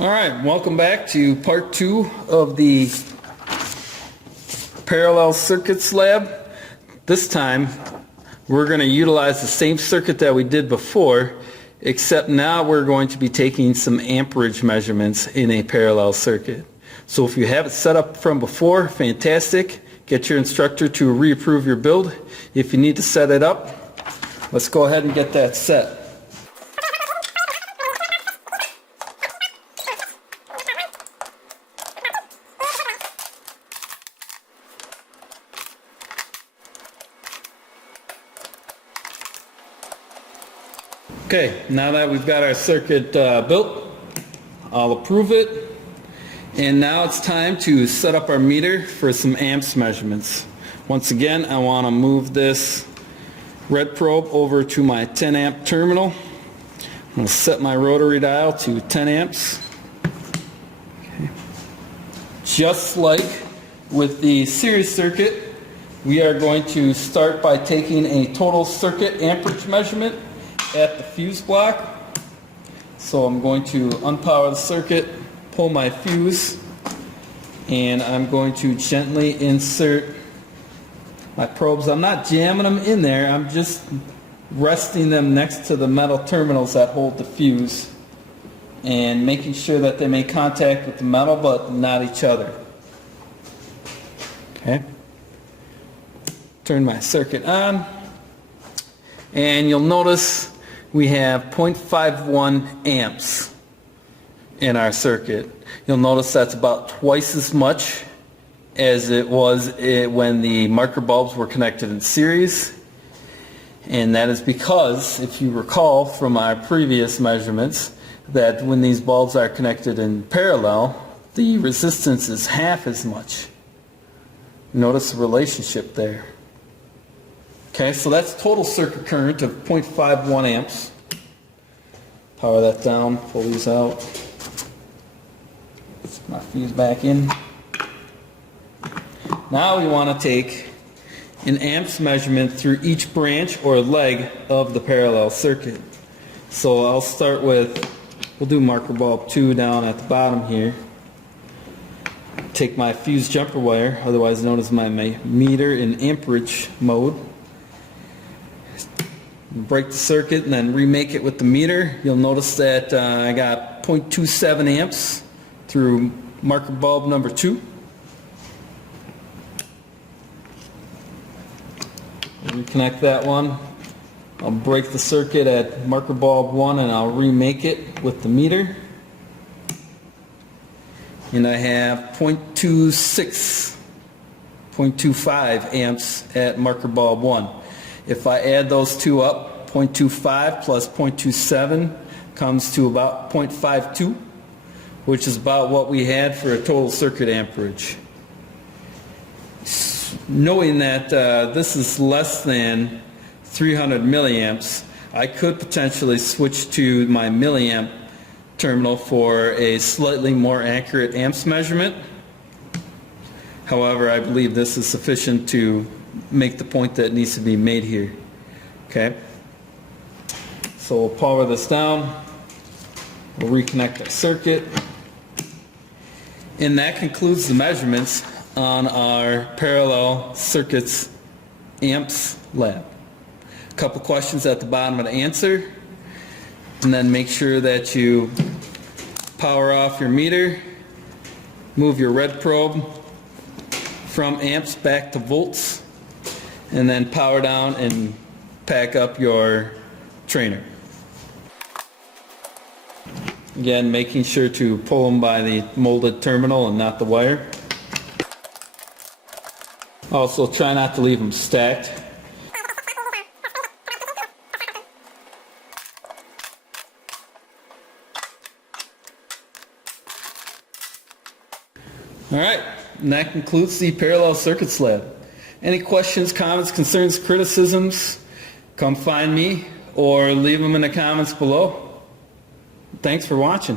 Alright, welcome back to part 2 of the parallel circuits lab. This time we're going to utilize the same circuit that we did before, except now we're going to be taking some amperage measurements in a parallel circuit. So if you have it set up from before, fantastic. Get your instructor to reapprove your build. If you need to set it up, let's go ahead and get that set. Okay, now that we've got our circuit built, I'll approve it. And now it's time to set up our meter for some amps measurements. Once again, I want to move this red probe over to my 10 amp terminal. I'm going to set my rotary dial to 10 amps. Okay. Just like with the series circuit, we are going to start by taking a total circuit amperage measurement at the fuse block. So I'm going to unpower the circuit, pull my fuse, and I'm going to gently insert my probes. I'm not jamming them in there, I'm just resting them next to the metal terminals that hold the fuse and making sure that they make contact with the metal but not each other. Okay. Turn my circuit on, and you'll notice we have 0.51 amps in our circuit. You'll notice that's about twice as much as it was when the marker bulbs were connected in series. And that is because, if you recall from our previous measurements, that when these bulbs are connected in parallel, the resistance is half as much. Notice the relationship there. Okay, so that's total circuit current of 0.51 amps. Power that down, pull these out. Put my fuse back in. Now we want to take an amps measurement through each branch or leg of the parallel circuit. So I'll start with, we'll do marker bulb 2 down at the bottom here. Take my fuse jumper wire, otherwise known as my meter in amperage mode. Break the circuit and then remake it with the meter. You'll notice that I got 0.27 amps through marker bulb number 2. Reconnect that one. I'll break the circuit at marker bulb 1 and I'll remake it with the meter. And I have 0.25 amps at marker bulb 1. If I add those two up, 0.25 plus 0.27 comes to about 0.52, which is about what we had for a total circuit amperage. Knowing that this is less than 300 milliamps, I could potentially switch to my milliamp terminal for a slightly more accurate amps measurement. However, I believe this is sufficient to make the point that needs to be made here. Okay, so we'll power this down, we'll reconnect our circuit, and that concludes the measurements on our parallel circuits amps lab. A couple questions at the bottom to answer, and then make sure that you power off your meter, move your red probe from amps back to volts, and then power down and pack up your trainer. Again, making sure to pull them by the molded terminal and not the wire. Also, try not to leave them stacked. Alright, and that concludes the parallel circuits lab. Any questions, comments, concerns, criticisms, come find me or leave them in the comments below. Thanks for watching.